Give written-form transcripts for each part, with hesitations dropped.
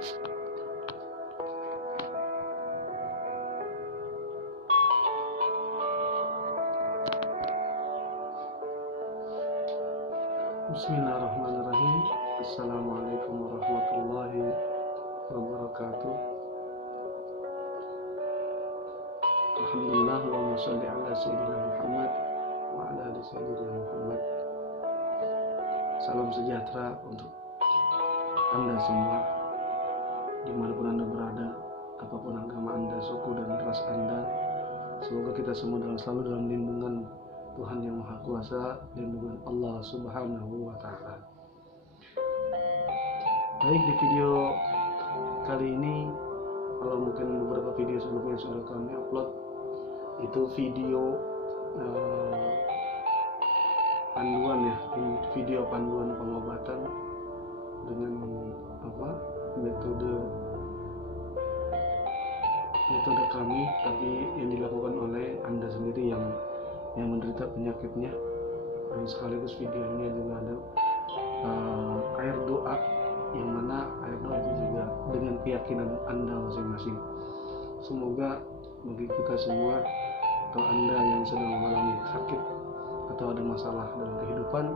Bismillahirrahmanirrahim. Assalamualaikum warahmatullahi wabarakatuh. Alhamdulillah, Allahumma sholli ala sayyidina Muhammad wa ala ali sayyidina Muhammad. Salam sejahtera untuk Anda semua, dimanapun Anda berada, apapun agama Anda, suku dan ras Anda. Semoga kita semua selalu dalam lindungan Tuhan yang Maha Kuasa, lindungan Allah Subhanahu wa Ta'ala. Baik, di video kali ini, kalau mungkin beberapa video sebelumnya sudah kami upload, itu video panduan ya, video panduan pengobatan dengan metode kami, tapi yang dilakukan oleh Anda sendiri yang menderita penyakitnya. Dan sekaligus videonya juga ada air doa, yang mana air doa itu juga dengan keyakinan Anda masing-masing. Semoga bagi kita semua, atau Anda yang sedang mengalami sakit atau ada masalah dalam kehidupan,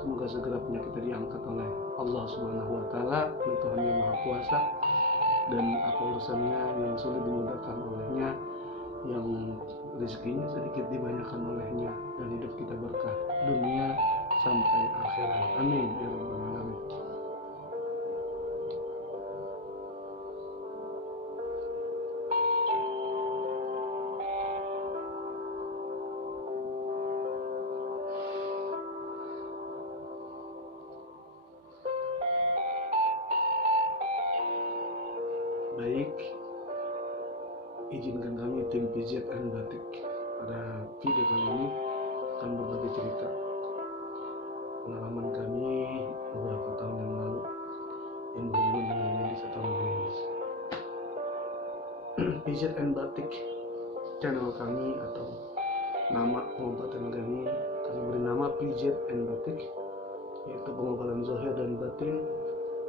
semoga segera penyakitnya diangkat oleh Allah Subhanahu wa Ta'ala, oleh Tuhan yang Maha Kuasa, dan apa urusannya yang sulit dimudahkan olehnya, yang rezekinya sedikit dibanyakan olehnya, dan hidup kita berkah dunia sampai akhirat. Amin ya rabbal alamin. Baik, izinkan kami tim PZ and Batik pada video kali ini akan berbagi cerita pengalaman kami beberapa tahun yang lalu yang berhubungan dengan medis atau medis. PZ and Batik channel kami atau nama pengobatan kami beri nama PZ and Batik, yaitu pengobatan zahir dan batin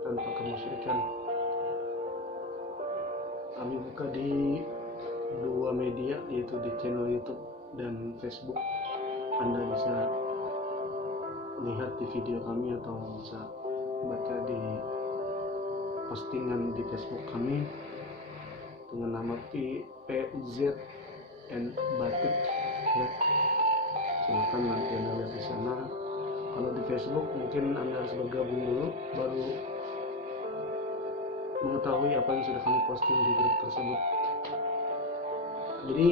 tanpa kemusyrikan. Kami buka di dua media, yaitu di channel YouTube dan Facebook. Anda bisa lihat di video kami atau bisa baca di postingan di Facebook kami dengan nama PZ and Batik ya. Silakan nanti Anda lihat di sana. Kalau di Facebook mungkin Anda harus bergabung dulu baru mengetahui apa yang sudah kami posting di grup tersebut. Jadi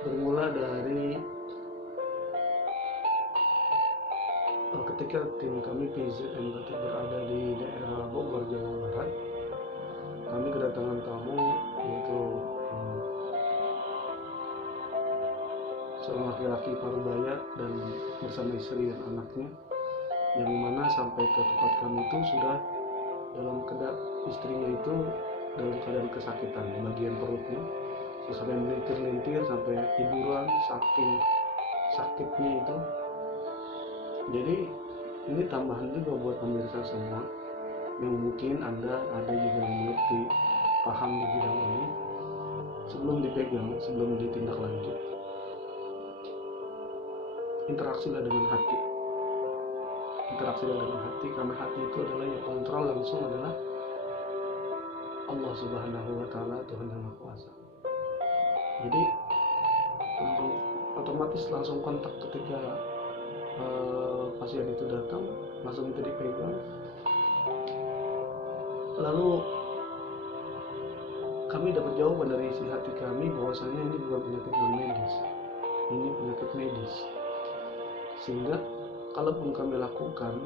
bermula dari ketika tim kami PZ and Batik berada di daerah Bogor, Jawa Barat, kami kedatangan tamu, yaitu seorang laki-laki parubaya dan bersama istri dan anaknya, yang mana sampai ke tempat kami itu sudah dalam keadaan istrinya itu dalam keadaan kesakitan bagian perutnya, sampai melintir-lintir, sampai tiduran saking sakitnya itu. Jadi ini tambahan juga buat pemirsa semua yang mungkin Anda ada juga yang mengerti, paham di bidang ini, sebelum dipegang, sebelum ditindaklanjut, interaksilah dengan hati. Interaksilah dengan hati, karena hati itu adalah yang kontrol langsung adalah Allah Subhanahu wa Ta'ala, Tuhan yang Maha Kuasa. Jadi otomatis langsung kontak ketika pasien itu datang, langsung itu dipegang. Lalu kami dapat jawaban dari isi hati kami bahwasanya ini bukan penyakit non medis, ini penyakit medis. Sehingga kalaupun kami lakukan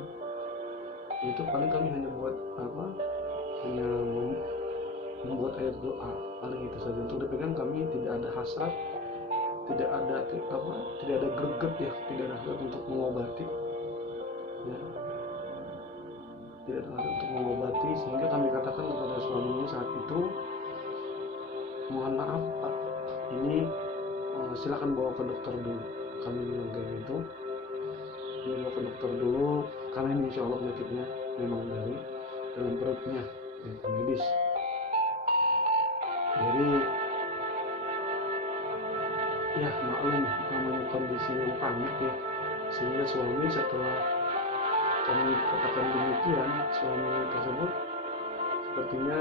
itu paling kami hanya buat hanya membuat air doa, paling itu saja. Untuk dipegang kami tidak ada hasrat, tidak ada greget ya, tidak ada hasrat untuk mengobati ya, tidak ada hasrat untuk mengobati. Sehingga kami katakan kepada suaminya saat itu, mohon maaf Pak, ini silakan bawa ke dokter dulu. Kami bilang kayak gitu, bawa ke dokter dulu karena ini insya Allah penyakitnya memang dari dalam perutnya, itu medis. Jadi ya maklum namanya kondisi yang panik ya, sehingga suami setelah kami katakan demikian, suami tersebut sepertinya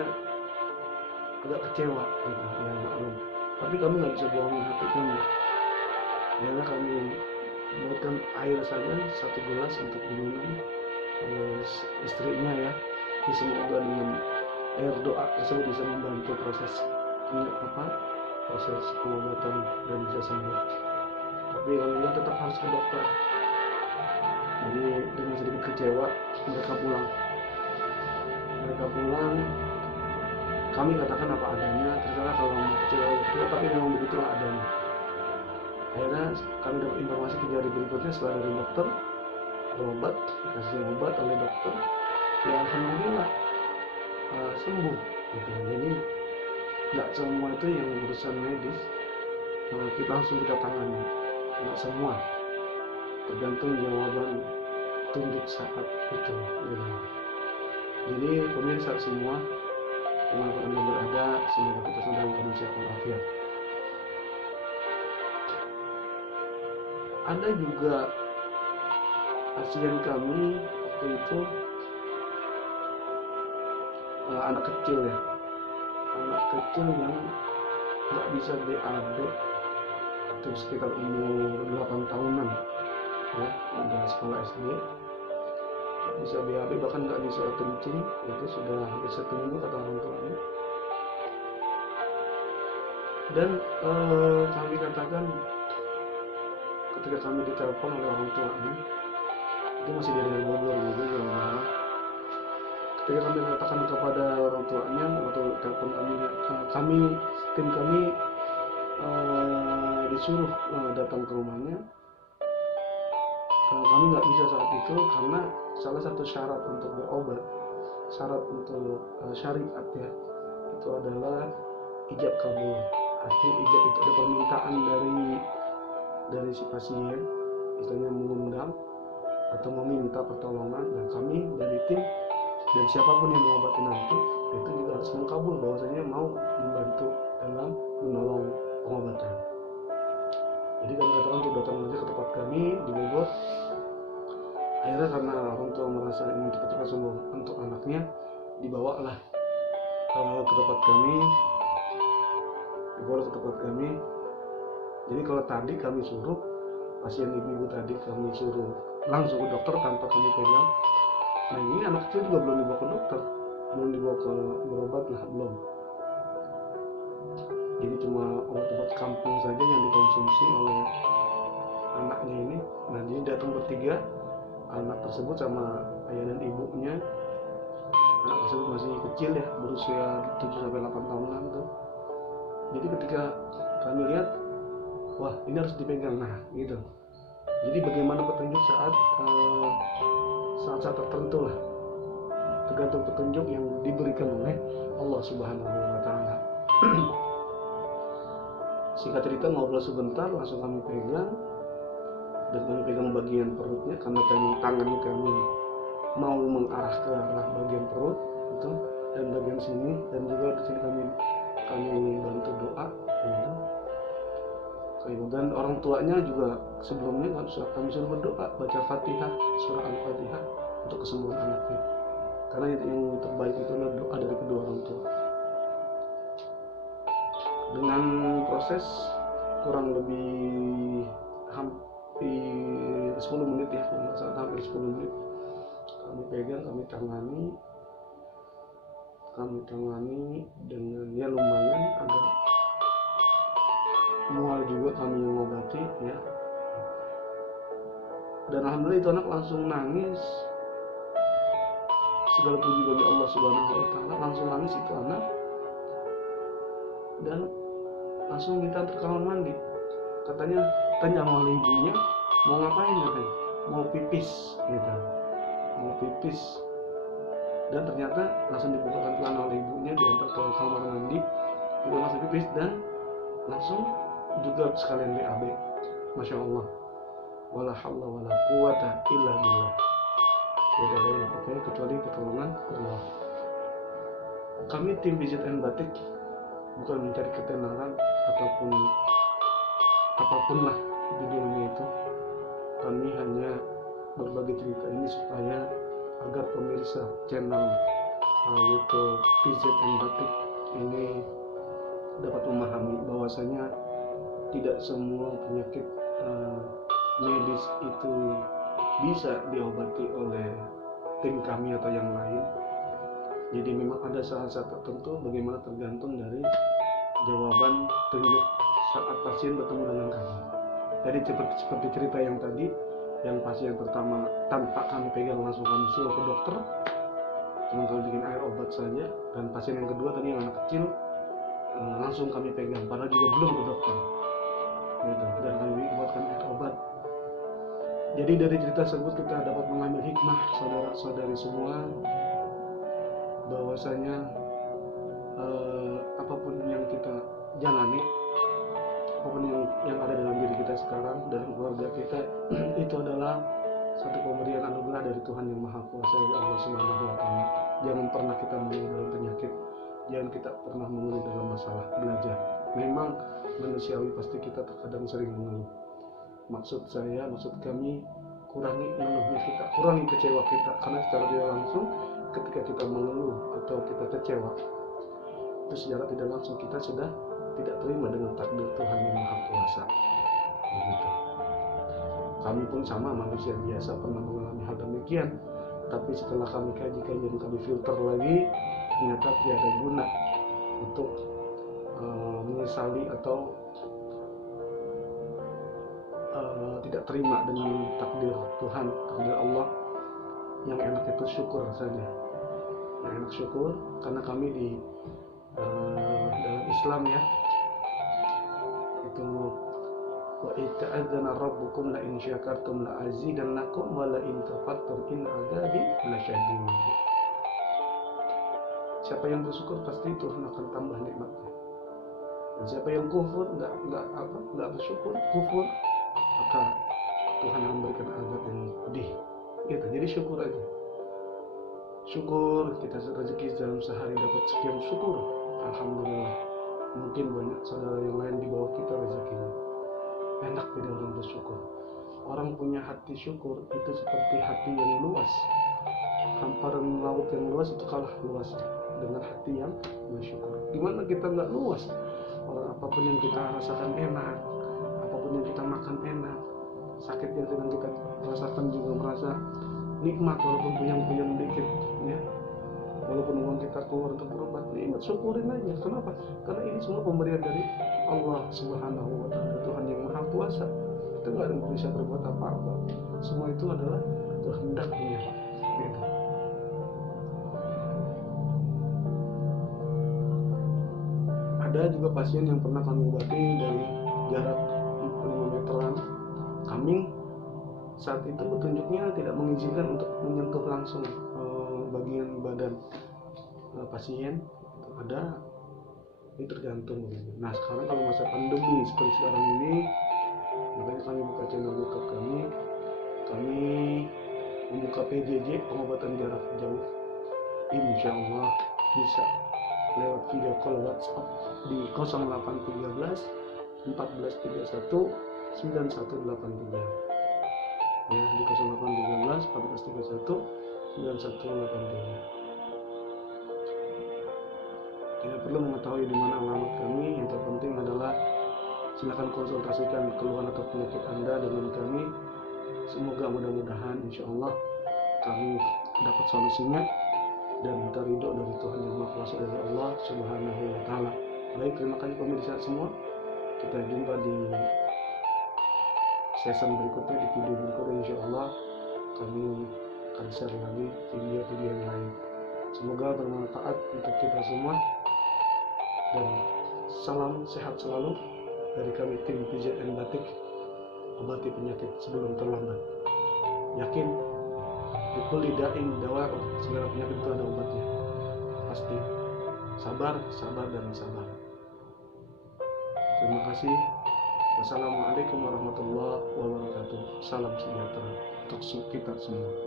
agak kecewa gitu ya, maklum. Tapi kami nggak bisa bohongin hati kami, karena kami buatkan air saja 1 gelas untuk diminum oleh istrinya ya. Semoga dengan air doa tersebut bisa membantu proses pengobatan dan bisa sembuh. Tapi alhamdulillah tetap harus ke dokter. Jadi dengan sedikit kecewa mereka pulang. Kami katakan apa adanya, terserah kalau mau kecewa itu, tapi memang begitulah adanya. Akhirnya kami dapat informasi 3 hari berikutnya setelah dari dokter, berobat, dikasih obat oleh dokter, ya alhamdulillah sembuh gitu. Jadi nggak semua itu yang urusan medis kita langsung kita tangani, nggak semua, tergantung jawaban tunjuk saat itu gitu. Jadi pemirsa semua dimanapun Anda berada, semoga kita semua dalam keadaan sehat walafiat. Ada juga pasien kami waktu itu anak kecil ya, anak kecil yang nggak bisa BAB, itu sekitar umur 8 tahunan ya, udah sekolah SD, nggak bisa BAB, bahkan nggak bisa kencing, itu sudah hampir 1 minggu kata orang tuanya. Dan kami katakan ketika kami ditelepon oleh orang tuanya, itu masih di daerah Bogor juga Jawa Barat. Ketika kami katakan kepada orang tuanya atau telepon kami tim kami disuruh datang ke rumahnya. Kami nggak bisa saat itu karena salah satu syarat untuk berobat, syarat untuk syariat ya, itu adalah ijab kabul. Artinya ijab itu ada permintaan dari si pasien, istilahnya mengundang atau meminta pertolongan. Nah kami dari tim dan siapapun yang mengobati nanti itu juga harus mengkabul bahwasanya mau membantu dalam menolong pengobatan. Jadi kami katakan untuk datang saja ke tempat kami di Bogor. Akhirnya karena orang tua merasa ingin cepat-cepat sembuh untuk anaknya, dibawalah ke tempat kami. Jadi kalau tadi kami suruh pasien ibu tadi kami suruh langsung ke dokter tanpa kami pegang. Nah ini anak kecil juga belum dibawa ke dokter, belum dibawa ke berobat lah, belum. Jadi cuma obat-obat kampung saja yang dikonsumsi oleh anaknya ini. Nah jadi datang bertiga, anak tersebut sama ayah dan ibunya. Anak tersebut masih kecil ya, berusia 7-8 tahunan tuh. Jadi ketika kami lihat, wah ini harus dipegang, nah gitu. Jadi bagaimana petunjuk saat tertentu lah, tergantung petunjuk yang diberikan oleh Allah Subhanahu wa Ta'ala. Singkat cerita, ngobrol sebentar langsung kami pegang, dan kami pegang bagian perutnya karena tangan kami mau mengarah ke arah bagian perut itu dan bagian sini, dan juga di sini kami bantu doa gitu. Dan orang tuanya juga sebelumnya kami suruh berdoa, baca Fatihah, surah Al-Fatihah untuk kesembuhan anaknya, karena yang terbaik itu adalah doa dari kedua orang tua. Dengan proses kurang lebih hampir 10 menit ya, hampir 10 menit kami pegang, kami tangani dengan ya lumayan agak mual juga kami mengobati ya. Dan alhamdulillah itu anak langsung nangis. Segala puji bagi Allah Subhanahu wa Ta'ala, langsung nangis itu anak dan langsung minta antar kamar mandi. Katanya tanya sama ibunya mau ngapain, katanya mau pipis gitu, mau pipis. Dan ternyata langsung dibukakan celana oleh ibunya, diantar ke kamar mandi, itu langsung pipis dan langsung juga sekalian BAB. Masya Allah, wala hawla wala quwata illa billah. Tidak ada yang pakai kecuali pertolongan Allah. Kami tim pijat and batik bukan mencari ketenaran ataupun apapun lah di dunia itu. Kami hanya berbagi cerita ini supaya agar pemirsa channel YouTube pijat and batik ini dapat memahami bahwasanya tidak semua penyakit medis itu bisa diobati oleh tim kami atau yang lain. Jadi memang ada saat-saat tertentu bagaimana tergantung dari jawaban tunjuk saat pasien bertemu dengan kami. Jadi seperti cerita yang tadi, yang pasien pertama tanpa kami pegang langsung kami suruh ke dokter, cuma kami bikin air obat saja. Dan pasien yang kedua tadi yang anak kecil langsung kami pegang, padahal juga belum ke dokter gitu, dan kami buatkan air obat. Jadi dari cerita tersebut kita dapat mengambil hikmah saudara-saudari semua, bahwasanya apapun yang kita jalani, apapun yang ada dalam diri kita sekarang, dalam keluarga kita itu adalah satu pemberian anugerah dari Tuhan yang Maha Kuasa, dari Allah Subhanahu wa Ta'ala. Jangan pernah kita mengeluh dalam penyakit, jangan kita pernah mengeluh dalam masalah belajar. Memang manusiawi, pasti kita terkadang sering mengeluh. Maksud kami, kurangi mengeluhnya kita, kurangi kecewa kita, karena secara tidak langsung ketika kita mengeluh atau kita kecewa, itu secara tidak langsung kita sudah tidak terima dengan takdir Tuhan yang Maha Kuasa. Begitu. Kami pun sama manusia biasa pernah mengalami hal demikian, tapi setelah kami kaji dan kami filter lagi, ternyata tiada guna untuk menyesali atau tidak terima dengan takdir Tuhan, takdir Allah. Yang enak itu syukur saja. Yang enak syukur, karena kami di dalam Islam ya, itu wa ita'adzana rabbukum la in syakartum la azidannakum wa la in kafartum in adzabi lasyadid. Siapa yang bersyukur pasti Tuhan akan tambah nikmatnya. Dan siapa yang kufur enggak bersyukur, kufur, maka Tuhan akan memberikan azab yang pedih. Gitu. Jadi syukur aja. Syukur, kita rezeki dalam sehari dapat sekian, syukur, alhamdulillah. Mungkin banyak saudara yang lain di bawah kita rezekinya. Enak tidak orang bersyukur. Orang punya hati syukur itu seperti hati yang luas. Hamparan laut yang luas itu kalah luas dengan hati yang bersyukur. Dimana kita nggak luas, orang apapun yang kita rasakan enak, apapun yang kita makan enak, sakit yang sedang kita rasakan juga merasa nikmat, walaupun puyang-puyang dikit ya, walaupun uang kita keluar untuk berobat, nikmat, syukurin aja. Kenapa? Karena ini semua pemberian dari Allah Subhanahu wa Ta'ala, Tuhan yang Maha Kuasa. Kita nggak ada yang bisa berbuat apa-apa, semua itu adalah kehendaknya gitu. Ada juga pasien yang pernah kami obati dari jarak 5 meteran. Kami saat itu petunjuknya tidak mengizinkan untuk menyentuh langsung bagian badan pasien. Ada, ini tergantung. Nah sekarang kalau masa pandemi seperti sekarang ini, makanya kami buka channel YouTube kami membuka PJJ, pengobatan jarak jauh. Insya Allah bisa lewat video call WhatsApp di 0813 1431 9183 ya, di 0813 1431 9183. Tidak perlu mengetahui di mana alamat kami, yang terpenting adalah silakan konsultasikan keluhan atau penyakit Anda dengan kami. Semoga mudah-mudahan insya Allah kami dapat solusinya dan minta ridho dari Tuhan yang Maha Kuasa, dari Allah Subhanahu wa Ta'ala. Baik, terima kasih pemirsa semua. Kita jumpa di season berikutnya, di video berikutnya. Insya Allah kami akan share lagi video-video yang lain. Semoga bermanfaat untuk kita semua, dan salam sehat selalu dari kami tim Pijat and Batik, obati penyakit sebelum terlambat. Yakin kulli da'in dawa, segala penyakit itu ada obatnya. Pasti. Sabar, dan sabar. Terima kasih. Wassalamualaikum warahmatullahi wabarakatuh. Salam sejahtera untuk kita semua.